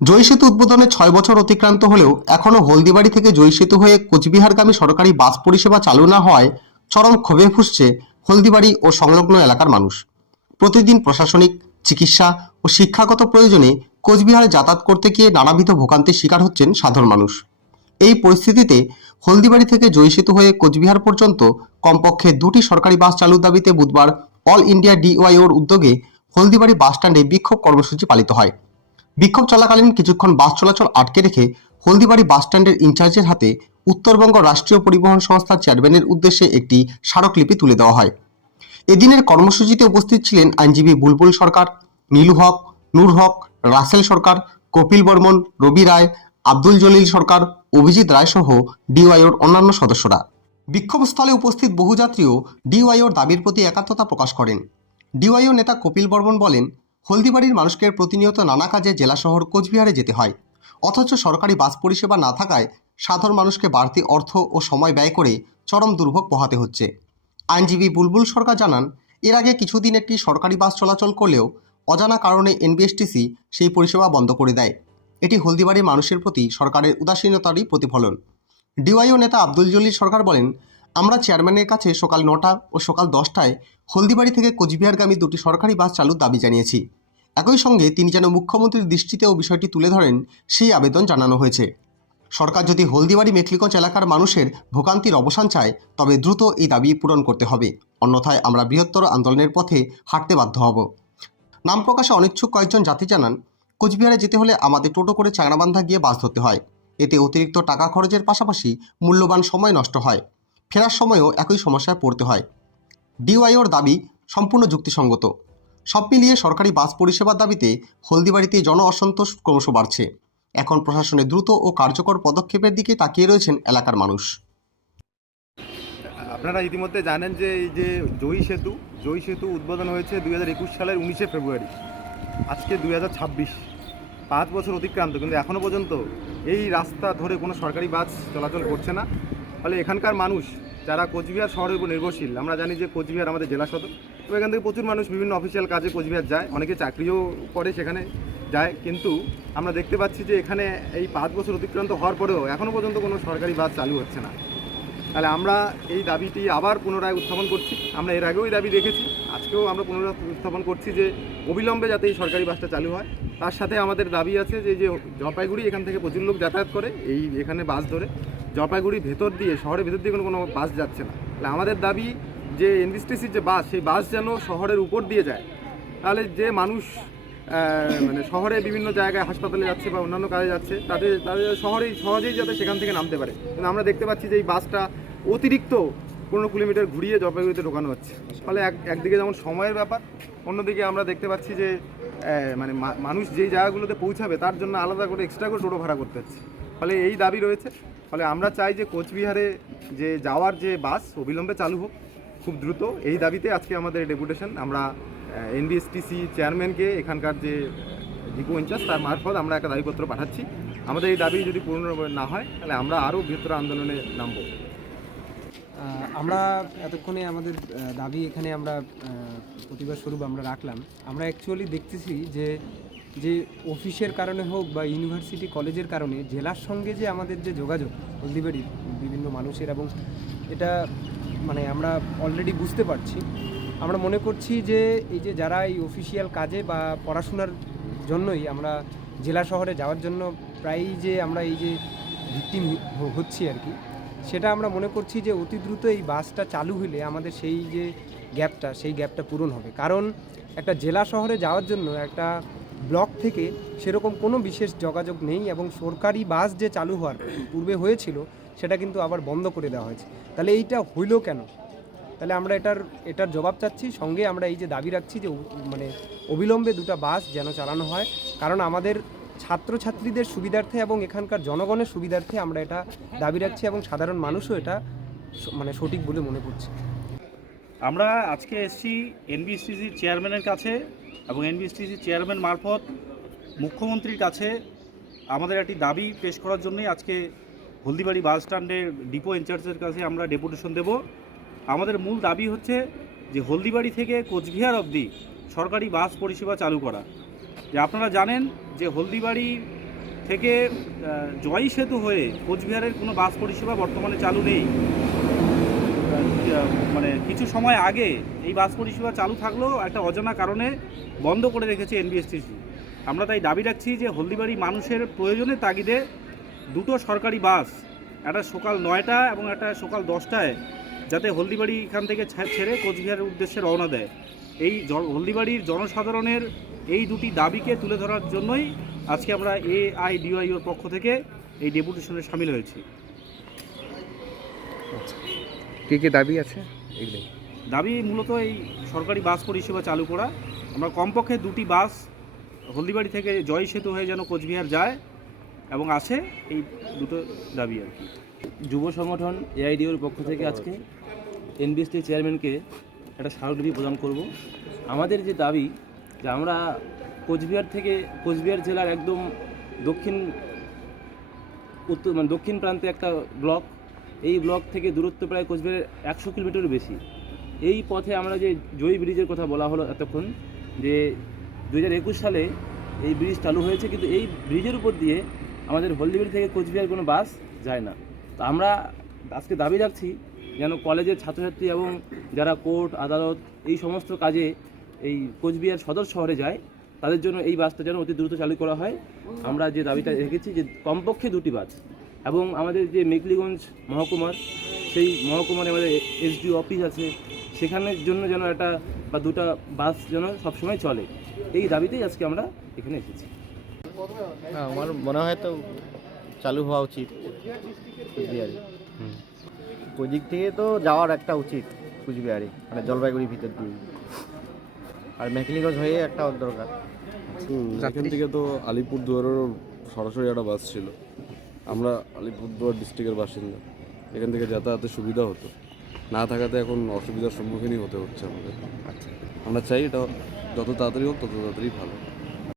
জয় সেতু উদ্বোধনে 6 বছর অতিক্রান্ত হলেও এখনও হলদিবাড়ি থেকে জয় সেতু হয়ে কোচবিহারগামী সরকারি বাস পরিষেবা চালু না হওয়ায় চরম ক্ষোভে ফুঁসছে হলদিবাড়ি ও সংলগ্ন এলাকার মানুষ। প্রতিদিন প্রশাসনিক, চিকিৎসা ও শিক্ষাগত প্রয়োজনে কোচবিহারে যাতায়াত করতে গিয়ে নানাবিধ ভোগান্তির শিকার হচ্ছেন সাধারণ মানুষ। এই পরিস্থিতিতে হলদিবাড়ি থেকে জয় সেতু হয়ে কোচবিহার পর্যন্ত কমপক্ষে 2টি সরকারি বাস চালুর দাবিতে বুধবার অল ইন্ডিয়া ডিওয়াইওর উদ্যোগে হলদিবাড়ি বাসস্ট্যান্ডে বিক্ষোভ কর্মসূচি পালিত হয়। বিক্ষোভ চলাকালীন কিছুক্ষণ বাস চলাচল আটকে রেখে হলদিবাড়ি বাসস্ট্যান্ডের ইনচার্জের হাতে উত্তরবঙ্গ রাষ্ট্রীয় পরিবহন সংস্থার চেয়ারম্যানের উদ্দেশ্যে একটি স্মারকলিপি তুলে দেওয়া হয়। এদিনের কর্মসূচিতে উপস্থিত ছিলেন আইনজীবী বুলবুল সরকার, নীলু হক, নূর হক, রাসেল সরকার, কপিল বর্মন, রবি রায়, আব্দুল জলিল সরকার, অভিজিৎ রায় সহ ডিওয়াইওর অন্যান্য সদস্যরা। বিক্ষোভস্থলে উপস্থিত বহু যাত্রীও ডিওয়াইওর দাবির প্রতি একাত্মতা প্রকাশ করেন। ডিওয়াইও নেতা কপিল বর্মন বলেন, হলদিবাড়ির মানুষকে প্রতিনিয়ত নানা কাজে জেলা শহর কোচবিহারে যেতে হয়, অথচ সরকারি বাস পরিষেবা না থাকায় সাধারণ মানুষকে বাড়তি অর্থ ও সময় ব্যয় করে চরম দুর্ভোগ পোহাতে হচ্ছে। আইনজীবী বুলবুল সরকার জানান, এর আগে কিছুদিন একটি সরকারি বাস চলাচল করলেও অজানা কারণে এনবিএসটিসি সেই পরিষেবা বন্ধ করে দেয়। এটি হলদিবাড়ির মানুষের প্রতি সরকারের উদাসীনতারই প্রতিফলন। ডিওয়াইও নেতা আব্দুল জলিল সরকার বলেন, আমরা চেয়ারম্যানের কাছে সকাল 9টা ও সকাল 10টায় হলদিবাড়ি থেকে কোচবিহারগামী 2টি সরকারি বাস চালুর দাবি জানিয়েছি। একই সঙ্গে তিনি যেন মুখ্যমন্ত্রীর দৃষ্টিতেও বিষয়টি তুলে ধরেন সেই আবেদন জানানো হয়েছে। সরকার যদি হলদিবাড়ি মেখলিগঞ্জ এলাকার মানুষের ভোগান্তির অবসান চায় তবে দ্রুত এই দাবি পূরণ করতে হবে, অন্যথায় আমরা বৃহত্তর আন্দোলনের পথে হাঁটতে বাধ্য হব। নাম প্রকাশে অনিচ্ছুক কয়েকজন যাত্রী জানান, কোচবিহারে যেতে হলে আমাদের টোটো করে চাংড়াবান্ধা গিয়ে বাস ধরতে হয়। এতে অতিরিক্ত টাকা খরচের পাশাপাশি মূল্যবান সময় নষ্ট হয়। ফেরার সময়ও একই সমস্যায় পড়তে হয়। ডিওয়াইওর দাবি সম্পূর্ণ যুক্তিসঙ্গত। সব মিলিয়ে সরকারি বাস পরিষেবার দাবিতে হলদিবাড়িতে জন অসন্তোষ ক্রমশ বাড়ছে। এখন প্রশাসনের দ্রুত ও কার্যকর পদক্ষেপের দিকে তাকিয়ে রয়েছেন এলাকার মানুষ। আপনারা ইতিমধ্যে জানেন যে এই যে জয়ী সেতু উদ্বোধন হয়েছে 2021 সালের 19শে ফেব্রুয়ারি। আজকে 2026, 5 বছর অতিক্রান্ত, কিন্তু এখনও পর্যন্ত এই রাস্তা ধরে কোনো সরকারি বাস চলাচল করছে না। ফলে এখানকার মানুষ যারা কোচবিহার শহরের উপর নির্ভরশীল, আমরা জানি যে কোচবিহার আমাদের জেলা সদর, তো এখান থেকে প্রচুর মানুষ বিভিন্ন অফিসিয়াল কাজে কোচবিহার যায়, অনেকে চাকরিও করে সেখানে যায়, কিন্তু আমরা দেখতে পাচ্ছি যে এখানে এই 5 বছর অতিক্রান্ত হওয়ার পরেও এখনও পর্যন্ত কোনো সরকারি বাস চালু হচ্ছে না। তাহলে আমরা এই দাবিটি আবার পুনরায় উত্থাপন করছি। আমরা এর আগেও এই দাবি রেখেছি, আজকেও আমরা পুনরায় উত্থাপন করছি যে অবিলম্বে যাতে এই সরকারি বাসটা চালু হয়। তার সাথে আমাদের দাবি আছে যে জলপাইগুড়ি, এখান থেকে প্রচুর লোক যাতায়াত করে এখানে বাস ধরে, জলপাইগুড়ির ভেতর দিয়ে, শহরের ভেতর দিয়ে কোনো বাস যাচ্ছে না। তাহলে আমাদের দাবি যে এনবিএসটিসির যে বাস, সেই বাস যেন শহরের উপর দিয়ে যায়। তাহলে যে মানুষ মানে শহরে বিভিন্ন জায়গায় হাসপাতালে যাচ্ছে বা অন্যান্য কাজে যাচ্ছে, তাদের সহজেই যাতে সেখান থেকে নামতে পারে। কিন্তু আমরা দেখতে পাচ্ছি যে এই বাসটা অতিরিক্ত 15 কিলোমিটার ঘুরিয়ে জলপাইগুড়িতে ঢোকানো হচ্ছে। ফলে একদিকে যেমন সময়ের ব্যাপার, অন্যদিকে আমরা দেখতে পাচ্ছি যে মানে মানুষ যেই জায়গাগুলোতে পৌঁছাবে তার জন্য আলাদা করে এক্সট্রা করে টোটো ভাড়া করতে হচ্ছে। ফলে এই দাবি রয়েছে। ফলে আমরা চাই যে কোচবিহারে যে যাওয়ার যে বাস অবিলম্বে চালু হোক খুব দ্রুত। এই দাবিতে আজকে আমাদের ডেপুটেশন, আমরা এনবিএসটিসি চেয়ারম্যানকে, এখানকার যে ডিপো ইনচার্জ, তার মারফত আমরা একটা দাবিপত্র পাঠাচ্ছি। আমাদের এই দাবি যদি পূর্ণ না হয় তাহলে আমরা আরও বৃহত্তর আন্দোলনে নামব। আমরা এতক্ষণে আমাদের দাবি এখানে আমরা প্রতিবাদ স্বরূপ আমরা রাখলাম। আমরা অ্যাকচুয়ালি দেখতেছি যে অফিসের কারণে হোক বা ইউনিভার্সিটি কলেজের কারণে জেলার সঙ্গে যে আমাদের যে যোগাযোগ হলদিবাড়ির বিভিন্ন মানুষের, এবং এটা মানে আমরা অলরেডি বুঝতে পারছি। আমরা মনে করছি যে এই যে যারা এই অফিসিয়াল কাজে বা পড়াশোনার জন্যই আমরা জেলা শহরে যাওয়ার জন্য প্রায়ই যে আমরা এই যে ভিকটিম হচ্ছি আর কি, সেটা আমরা মনে করছি যে অতি দ্রুত এই বাসটা চালু হলে আমাদের সেই যে গ্যাপটা পূরণ হবে। কারণ একটা জেলা শহরে যাওয়ার জন্য একটা ব্লক থেকে সেরকম কোনো বিশেষ যোগাযোগ নেই, এবং সরকারি বাস যে চালু হওয়ার পূর্বে হয়েছিল সেটা কিন্তু আবার বন্ধ করে দেওয়া হয়েছে। তাহলে এইটা হইল কেন? তাহলে আমরা এটার জবাব চাচ্ছি। সঙ্গে আমরা এই যে দাবি রাখছি যে মানে অবিলম্বে 2টা বাস যেন চালানো হয়, কারণ আমাদের ছাত্রছাত্রীদের সুবিধার্থে এবং এখানকার জনগণের সুবিধার্থে আমরা এটা দাবি রাখছি, এবং সাধারণ মানুষও এটা মানে সঠিক বলে মনে করছে। আমরা আজকে এসেছি এনবিএসটিসির চেয়ারম্যানের কাছে, এবং এনবিএসটিসির চেয়ারম্যান মারফত মুখ্যমন্ত্রীর কাছে আমাদের একটি দাবি পেশ করার জন্যই আজকে হলদিবাড়ি বাস স্ট্যান্ডের ডিপো ইনচার্জের কাছে আমরা ডেপুটেশন দেব। আমাদের মূল দাবি হচ্ছে যে হলদিবাড়ি থেকে কোচবিহার অবধি সরকারি বাস পরিষেবা চালু করা। যে আপনারা জানেন যে হলদিবাড়ি থেকে জয় সেতু হয়ে কোচবিহারের কোনো বাস পরিষেবা বর্তমানে চালু নেই। মানে কিছু সময় আগে এই বাস পরিষেবা চালু থাকলেও একটা অজানা কারণে বন্ধ করে রেখেছে এনবিএসটিসি। আমরা তাই দাবি রাখছি যে হলদিবাড়ি মানুষের প্রয়োজনের তাগিদে দুটো সরকারি বাস, একটা সকাল 9টা এবং একটা সকাল 10টায়, যাতে হলদিবাড়ি এখান থেকে ছেড়ে কোচবিহারের উদ্দেশ্যে রওনা দেয়। এই হলদিবাড়ির জনসাধারণের এই দুটি দাবিকে তুলে ধরার জন্যই আজকে আমরা AIDYOর পক্ষ থেকে এই ডেপুটেশনে সামিল হয়েছি। কী কী দাবি আছে এগুলো? দাবি মূলত এই সরকারি বাস পরিষেবা চালু করা। আমরা কমপক্ষে দুটি বাস হলদিবাড়ি থেকে জয় সেতু হয়ে যেন কোচবিহার যায় এবং আসে, এই দুটো দাবি আর কি। যুব সংগঠন AIDOর পক্ষ থেকে আজকে এনবিএসটি চেয়ারম্যানকে একটা স্মারকলিপি প্রদান করব। আমাদের যে দাবি, যে আমরা কোচবিহার জেলার একদম দক্ষিণ প্রান্তে একটা ব্লক, এই ব্লক থেকে দূরত্ব প্রায় কোচবিহারের 100 কিলোমিটারের বেশি। এই পথে আমরা যে জয়ী ব্রিজের কথা বলা হলো এতক্ষণ, যে 2021 সালে এই ব্রিজ চালু হয়েছে, কিন্তু এই ব্রিজের উপর দিয়ে আমাদের হলদিবাড়ি থেকে কোচবিহার কোনো বাস যায় না। তো আমরা আজকে দাবি রাখছি যেন কলেজের ছাত্রছাত্রী এবং যারা কোর্ট আদালত এই সমস্ত কাজে এই কোচবিহার সদর শহরে যায়, তাদের জন্য এই বাসটা যেন অতি দ্রুত চালু করা হয়। আমরা যে দাবিটা রেখেছি যে কমপক্ষে দুটি বাস, এবং আমাদের যে মেখলিগঞ্জ মহকুমার, সেই মহকুমার আমাদের SDO অফিস আছে, সেখানের জন্য যেন একটা বা দুটো বাস যেন সবসময় চলে, এই দাবিতেই আজকে আমরা এখানে এসেছি। আমার মনে হয় তো চালু হওয়া উচিত কুচবিহারে। ওই দিক থেকে তো যাওয়ার একটা উচিত কুচবিহারে, মানে জলপাইগুড়ির ভিতর দিয়ে, আর মেখলিগঞ্জ হয়ে একটা দরকার। এখান থেকে তো আলিপুরদুয়ারেরও সরাসরি একটা বাস ছিল। আমরা আলিপুরদুয়ার ডিস্ট্রিক্টের বাসিন্দা, এখান থেকে যাতায়াতের সুবিধা হতো, না থাকাতে এখন অসুবিধার সম্মুখীনই হতে হচ্ছে আমাদের। আমরা চাই এটা যত তাড়াতাড়ি হোক তত তাড়াতাড়ি ভালো।